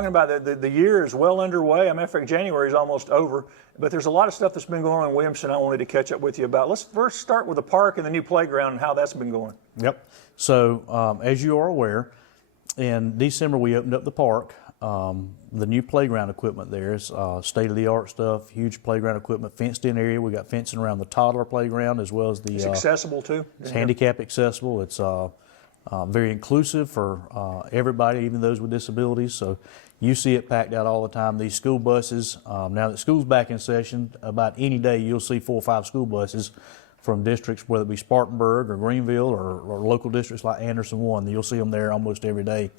talking about the year is well underway. I mean, I think January is almost over, but there's a lot of stuff that's been going on in Williamston I wanted to catch up with you about. Let's first start with the park and the new playground and how that's been going. Yep. So as you are aware, in December we opened up the park. The new playground equipment there is state-of-the-art stuff, huge playground equipment, fenced-in area. We got fencing around the toddler playground as well as the... It's accessible too? It's handicap accessible. It's very inclusive for everybody, even those with disabilities. So you see it packed out all the time. These school buses, now that school's back in session, about any day you'll see 4 or 5 school buses from districts, whether it be Spartanburg or Greenville or local districts like Anderson 1. You'll see them there almost every day.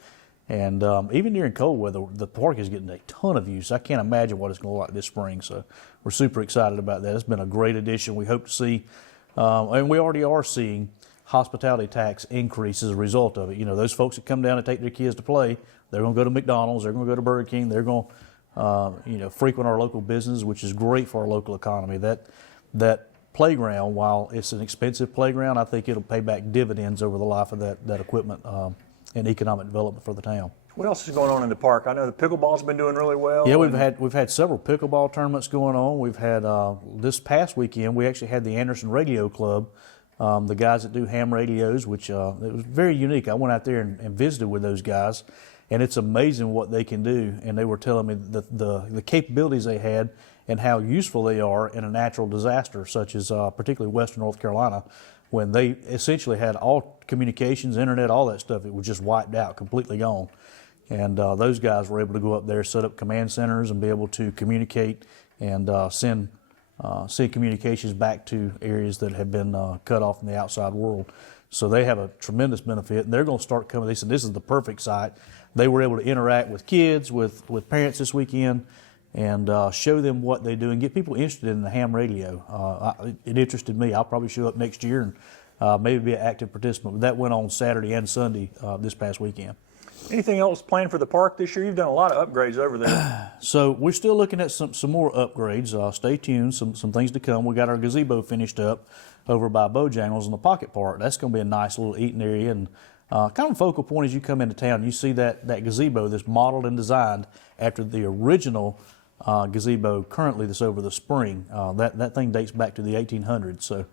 And even during cold weather, the park is getting a ton of use. I can't imagine what it's going to look like this spring. So we're super excited about that. It's been a great addition. We hope to see, and we already are seeing, hospitality tax increase as a result of it. You know, those folks that come down and take their kids to play, they're going to go to McDonald's, they're going to go to Burger King, they're going to, frequent our local business, which is great for our local economy. That playground, while it's an expensive playground, I think it'll pay back dividends over the life of that equipment and economic development for the town. What else is going on in the park? I know the pickleball's been doing really well. Yeah, we've had several pickleball tournaments going on. We've had this past weekend we actually had the Anderson Radio Club, the guys that do ham radios, which it was very unique. I went out there and visited with those guys, and it's amazing what they can do. And they were telling me the capabilities they had and how useful they are in a natural disaster, such as particularly Western North Carolina, when they essentially had all communications, internet, all that stuff. It was just wiped out, completely gone. And those guys were able to go up there, set up command centers, and be able to communicate and send communications back to areas that have been cut off from the outside world. So they have a tremendous benefit, and they're going to start coming. They said this is the perfect site. They were able to interact with kids, with parents this weekend, and show them what they do and get people interested in the ham radio. It interested me. I'll probably show up next year and maybe be an active participant. But that went on Saturday and Sunday this past weekend. Anything else planned for the park this year? You've done a lot of upgrades over there. So we're still looking at some more upgrades. Stay tuned, some things to come. We got our gazebo finished up over by Bojangles in the Pocket Park. That's going to be a nice little eating area and kind of a focal point as you come into town. You see that gazebo that's modeled and designed after the original gazebo currently that's over the spring. That thing dates back to the 1800s. So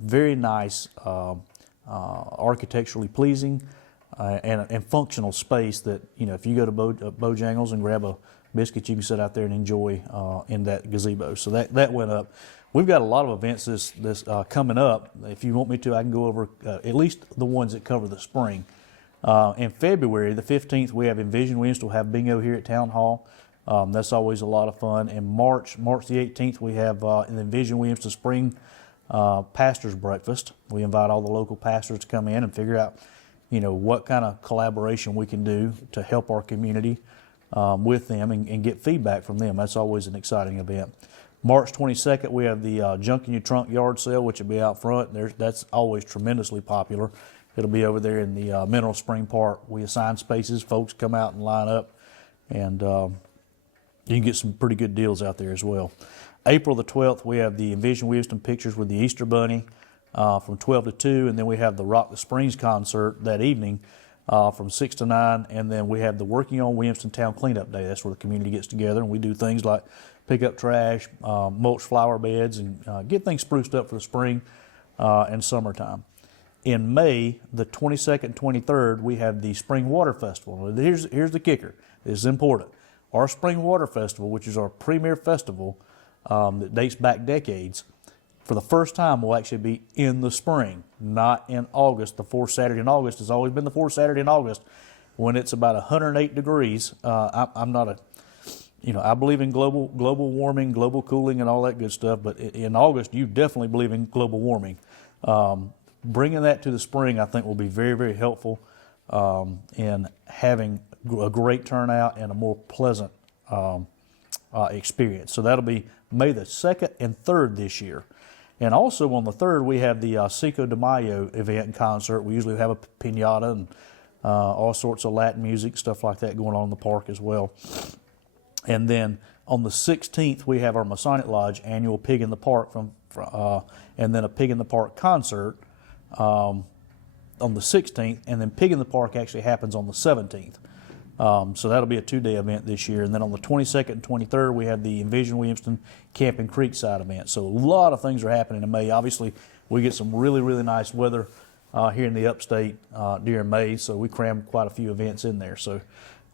very nice, architecturally pleasing. And functional space that, if you go to Bojangles and grab a biscuit, you can sit out there and enjoy in that gazebo. So that went up. We've got a lot of events this coming up. If you want me to, I can go over at least the ones that cover the spring. In February, the 15th, we have Envision Williamston. We'll have bingo here at Town Hall. That's always a lot of fun. In March the 18th, we have an Envision Williamston Spring Pastors Breakfast. We invite all the local pastors to come in and figure out what kind of collaboration we can do to help our community with them and get feedback from them. That's always an exciting event. March 22nd, we have the Junk in Your Trunk yard sale, which will be out front. That's always tremendously popular. It'll be over there in the Mineral Spring Park. We assign spaces. Folks come out and line up, and you can get some pretty good deals out there as well. April the 12th, we have the Envision Williamston Pictures with the Easter Bunny. From 12 to 2, and then we have the Rock the Springs concert that evening from 6 to 9, and then we have the Working on Williamston Town Cleanup Day. That's where the community gets together, and we do things like pick up trash, mulch flower beds, and get things spruced up for the spring and summertime. In May, the 22nd and 23rd, we have the Spring Water Festival. Here's the kicker. This is important. Our Spring Water Festival, which is our premier festival that dates back decades, for the first time, will actually be in the spring, not in August. The fourth Saturday in August has always been the fourth Saturday in August when it's about 108 degrees. I'm not I believe in global warming, global cooling, and all that good stuff, but in August, you definitely believe in global warming. Bringing that to the spring, I think, will be very, very helpful in having a great turnout and a more pleasant experience. So that'll be May the 2nd and 3rd this year. And also on the 3rd, we have the Cinco de Mayo event and concert. We usually have a piñata and all sorts of Latin music, stuff like that going on in the park as well. And then on the 16th, we have our Masonic Lodge annual Pig in the Park and then a Pig in the Park concert on the 16th, and then Pig in the Park actually happens on the 17th. So that'll be a 2-day event this year. And then on the 22nd and 23rd, we have the Envision Williamston Camping Creekside event. So a lot of things are happening in May. Obviously, we get some really, really nice weather here in the upstate during May, so we cram quite a few events in there. So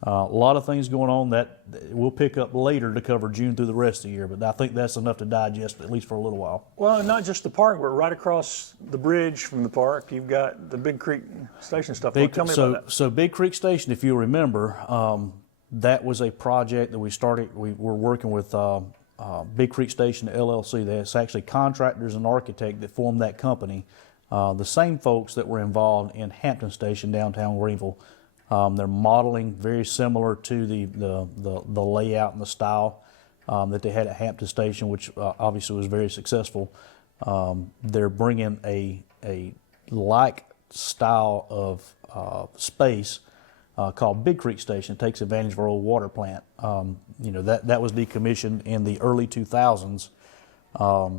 a lot of things going on that we'll pick up later to cover June through the rest of the year, but I think that's enough to digest at least for a little while. Well, and not just the park, but right across the bridge from the park, you've got the Big Creek Station stuff. Tell me about that. So Big Creek Station, if you remember, that was a project that we started. We were working with Big Creek Station LLC. That's actually contractors and architect that formed that company. The same folks that were involved in Hampton Station downtown Greenville. They're modeling very similar to the layout and the style that they had at Hampton Station, which obviously was very successful. They're bringing a like style of space called Big Creek Station. It takes advantage of our old water plant. That was decommissioned in the early 2000s,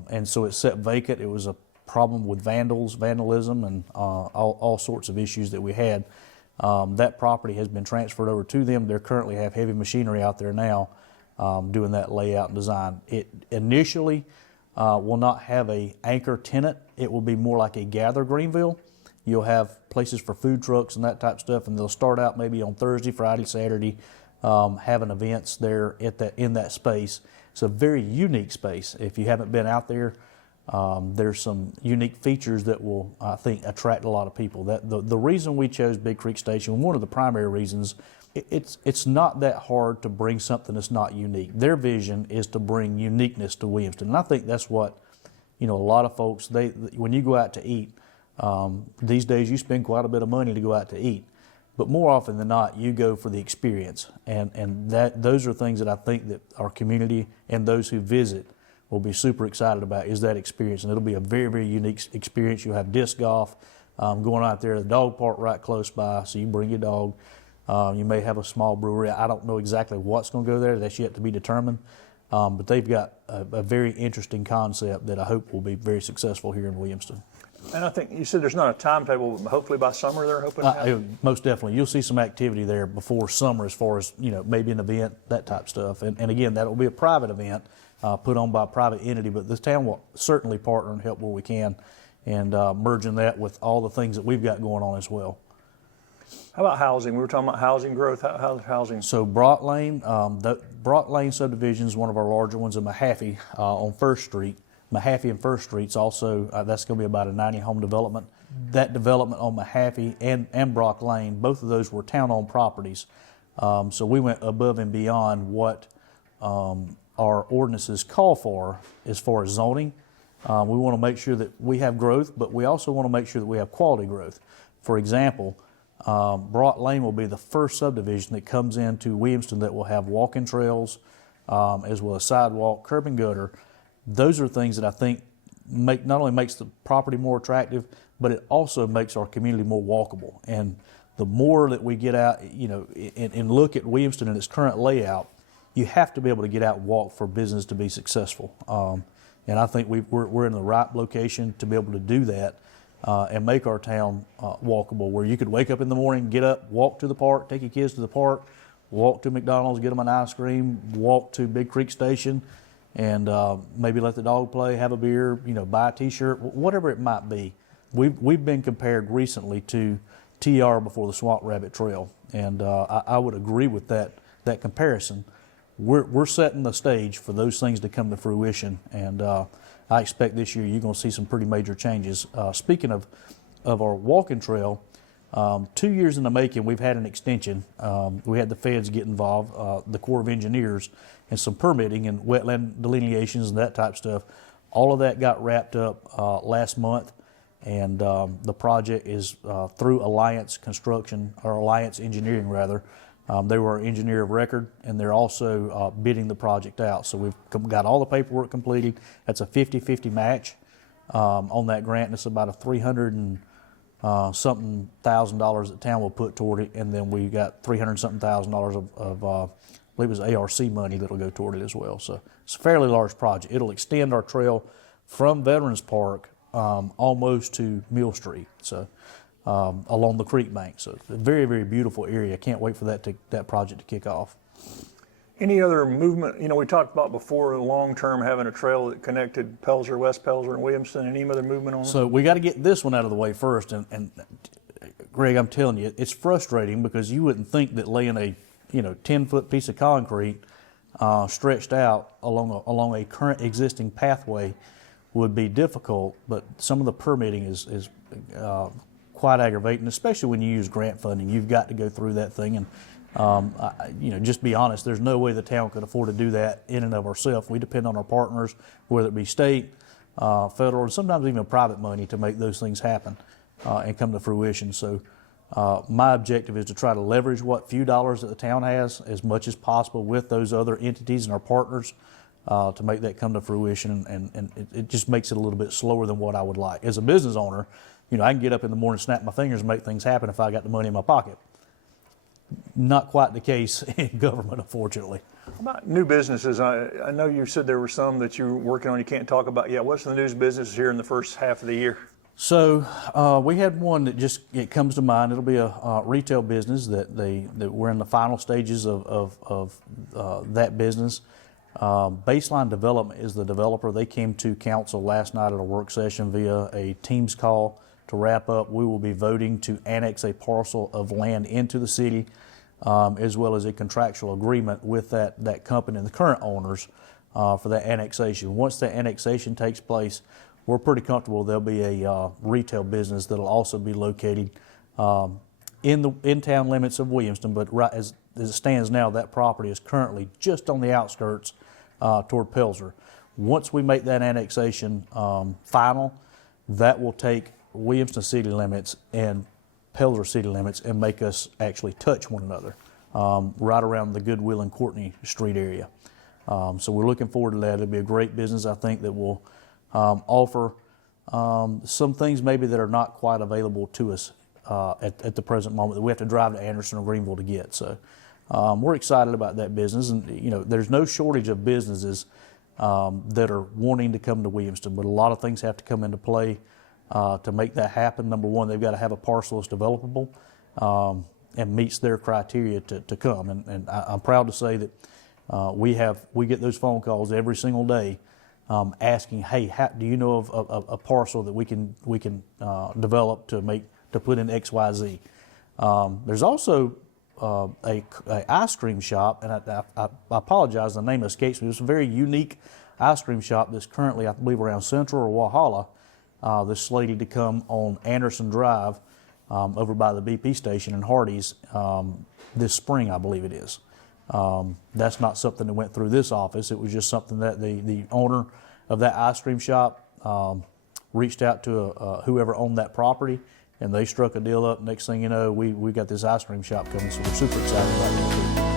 and so it sat vacant. It was a problem with vandalism, and all sorts of issues that we had. That property has been transferred over to them. They currently have heavy machinery out there now doing that layout and design. It initially will not have a anchor tenant. It will be more like a Gather Greenville. You'll have places for food trucks and that type of stuff, and they'll start out maybe on Thursday, Friday, Saturday, having events there in that space. It's a very unique space. If you haven't been out there, there's some unique features that will, I think, attract a lot of people. The reason we chose Big Creek Station, one of the primary reasons, it's not that hard to bring something that's not unique. Their vision is to bring uniqueness to Williamston, and I think that's what, a lot of folks, when you go out to eat, these days you spend quite a bit of money to go out to eat, but more often than not, you go for the experience, and those are things that I think that our community and those who visit will be super excited about, is that experience. And it'll be a very, very unique experience. You'll have disc golf going out there, the dog park right close by, so you bring your dog. You may have a small brewery. I don't know exactly what's going to go there. That's yet to be determined. But they've got a very interesting concept that I hope will be very successful here in Williamston. And I think you said there's not a timetable, but hopefully by summer they're hoping to have. Most definitely. You'll see some activity there before summer as far as, maybe an event, that type of stuff. And again, that will be a private event. Put on by a private entity, but this town will certainly partner and help where we can, and merging that with all the things that we've got going on as well. How about housing? We were talking about housing growth. How's housing? So Brock Lane, the Brock Lane subdivision is one of our larger ones in Mahaffey on First Street. Mahaffey and First Street's also, that's going to be about a 90-home development. That development on Mahaffey and Brock Lane, both of those were town-owned properties. So we went above and beyond what our ordinances call for as far as zoning. We want to make sure that we have growth, but we also want to make sure that we have quality growth. For example, Brock Lane will be the first subdivision that comes into Williamston that will have walking trails, as well as sidewalk, curb and gutter. Those are things that I think not only makes the property more attractive, but it also makes our community more walkable. And the more that we get out, and look at Williamston in its current layout, you have to be able to get out and walk for business to be successful. And I think we're in the right location to be able to do that and make our town walkable, where you could wake up in the morning, get up, walk to the park, take your kids to the park, walk to McDonald's, get them an ice cream, walk to Big Creek Station, and maybe let the dog play, have a beer, buy a T-shirt, whatever it might be. We've been compared recently to TR before the Swamp Rabbit Trail, and I would agree with that comparison. We're setting the stage for those things to come to fruition, and I expect this year you're going to see some pretty major changes. Speaking of our walking trail, 2 years in the making, we've had an extension. We had the feds get involved, the Corps of Engineers, and some permitting and wetland delineations and that type of stuff. All of that got wrapped up last month, and the project is through Alliance Construction, or Alliance Engineering rather. They were our engineer of record, and they're also bidding the project out. So we've got all the paperwork completed. That's a 50-50 match on that grant, and it's about a $300,000 that the town will put toward it, and then we got $300,000 of I believe it was ARC money that'll go toward it as well. So it's a fairly large project. It'll extend our trail from Veterans Park almost to Mill Street. So along the creek bank. So it's a very, very beautiful area. Can't wait for that project to kick off. Any other movement? You know, we talked about before long-term having a trail that connected Pelzer, West Pelzer, and Williamston. Any other movement on that? So we got to get this one out of the way first. And Greg, I'm telling you, it's frustrating because you wouldn't think that laying a 10-foot piece of concrete stretched out along a current existing pathway would be difficult, but some of the permitting is quite aggravating, especially when you use grant funding. You've got to go through that thing, and just be honest, there's no way the town could afford to do that in and of ourselves. We depend on our partners, whether it be state, federal, and sometimes even private money to make those things happen and come to fruition. So my objective is to try to leverage what few dollars that the town has as much as possible with those other entities and our partners to make that come to fruition, and it just makes it a little bit slower than what I would like. As a business owner, I can get up in the morning, snap my fingers, and make things happen if I got the money in my pocket. Not quite the case in government, unfortunately. How about new businesses? I know you said there were some that you were working on you can't talk about yet. What's the news business here in the first half of the year? So we had one that it comes to mind. It'll be a retail business that we're in the final stages of that business. Baseline Development is the developer. They came to council last night at a work session via a Teams call. To wrap up, we will be voting to annex a parcel of land into the city, as well as a contractual agreement with that company and the current owners for that annexation. Once that annexation takes place, we're pretty comfortable there'll be a retail business that'll also be located in town limits of Williamston, but right as it stands now, that property is currently just on the outskirts toward Pelzer. Once we make that annexation final, that will take Williamston city limits and Pelzer city limits and make us actually touch one another right around the Goodwill and Courtney Street area. So we're looking forward to that. It'll be a great business, I think, that will offer some things maybe that are not quite available to us at the present moment that we have to drive to Anderson or Greenville to get. So we're excited about that business, and there's no shortage of businesses that are wanting to come to Williamston, but a lot of things have to come into play to make that happen. Number one, they've got to have a parcel that's developable and meets their criteria to come. And I'm proud to say that we get those phone calls every single day asking, hey, do you know of a parcel that we can develop to put in X, Y, Z? There's also a ice cream shop, and I apologize, the name escapes me. It's a very unique ice cream shop that's currently, I believe, around Central or Walhalla. That's slated to come on Anderson Drive over by the BP station in Hardee's this spring, I believe it is. That's not something that went through this office. It was just something that the owner of that ice cream shop reached out to whoever owned that property, and they struck a deal up. Next thing you know, we got this ice cream shop coming, so we're super excited about that too.